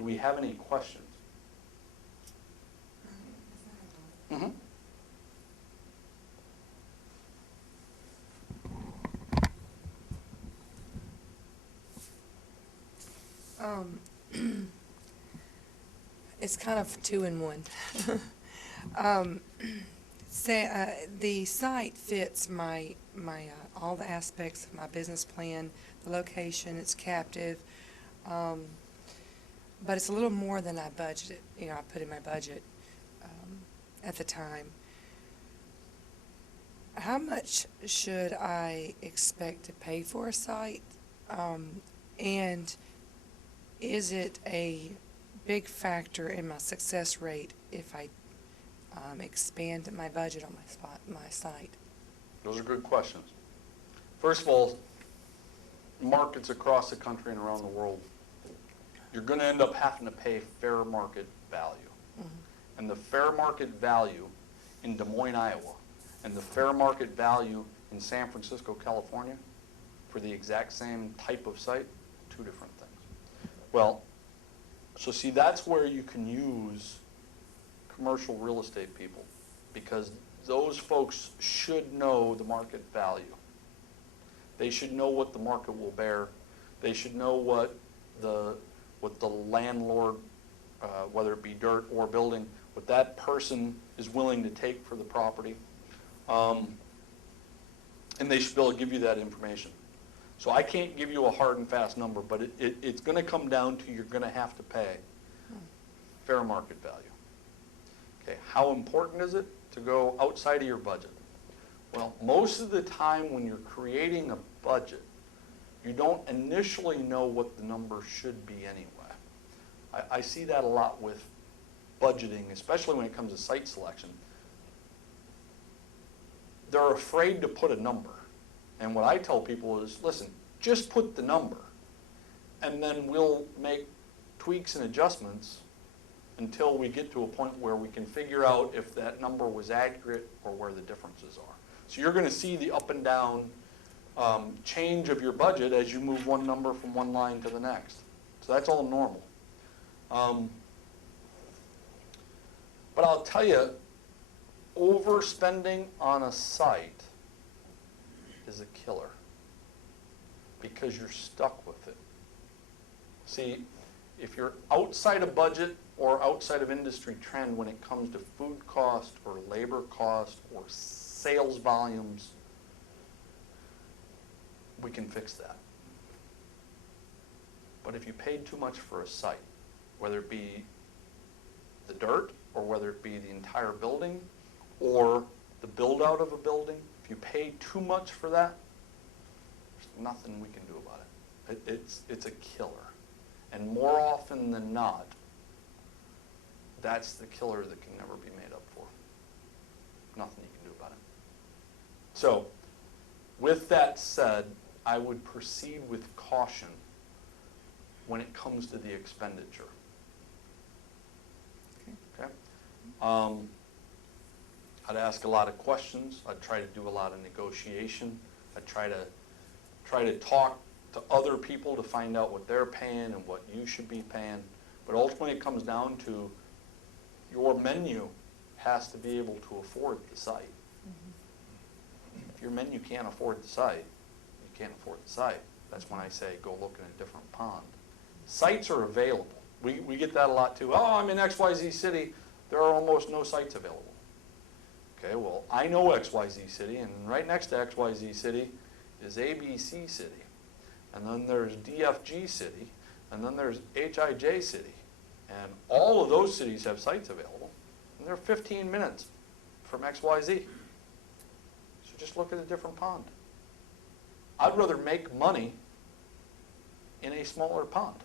Do we have any questions? Mm-hmm. It's kind of two in one. The site fits my all the aspects of my business plan, the location, it's captive, but it's a little more than I budgeted, I put in my budget at the time. How much should I expect to pay for a site? And is it a big factor in my success rate if I expand my budget on my site? Those are good questions. First of all, markets across the country and around the world, you're going to end up having to pay fair market value. Mm-hmm. And the fair market value in Des Moines, Iowa, and the fair market value in San Francisco, California, for the exact same type of site, two different things. Well, so see, that's where you can use commercial real estate people, because those folks should know the market value. They should know what the market will bear. They should know what the landlord, whether it be dirt or building, what that person is willing to take for the property. And they should be able to give you that information. So I can't give you a hard and fast number, but it's going to come down to you're going to have to pay fair market value. Okay, how important is it to go outside of your budget? Well, most of the time when you're creating a budget, you don't initially know what the number should be anyway. I see that a lot with budgeting, especially when it comes to site selection. They're afraid to put a number. And what I tell people is, listen, just put the number, and then we'll make tweaks and adjustments until we get to a point where we can figure out if that number was accurate or where the differences are. So you're going to see the up and down change of your budget as you move one number from one line to the next. So that's all normal. But I'll tell you, overspending on a site is a killer because you're stuck with it. See, if you're outside of budget or outside of industry trend when it comes to food cost or labor cost or sales volumes, we can fix that. But if you paid too much for a site, whether it be the dirt or whether it be the entire building or the build out of a building, if you pay too much for that, there's nothing we can do about it. It's a killer. And more often than not, that's the killer that can never be made up for. Nothing you can do about it. So, with that said, I would proceed with caution when it comes to the expenditure. Okay? I'd ask a lot of questions. I'd try to do a lot of negotiation. I'd try to talk to other people to find out what they're paying and what you should be paying. But ultimately it comes down to your menu has to be able to afford the site. Mm-hmm. If your menu can't afford the site, you can't afford the site. That's when I say go look in a different pond. Sites are available. We get that a lot too. Oh, I'm in XYZ city. There are almost no sites available. Okay, well, I know XYZ city, and right next to XYZ city is ABC city. And then there's DFG city, and then there's HIJ city. And all of those cities have sites available, and they're 15 minutes from XYZ. So just look at a different pond. I'd rather make money in a smaller pond.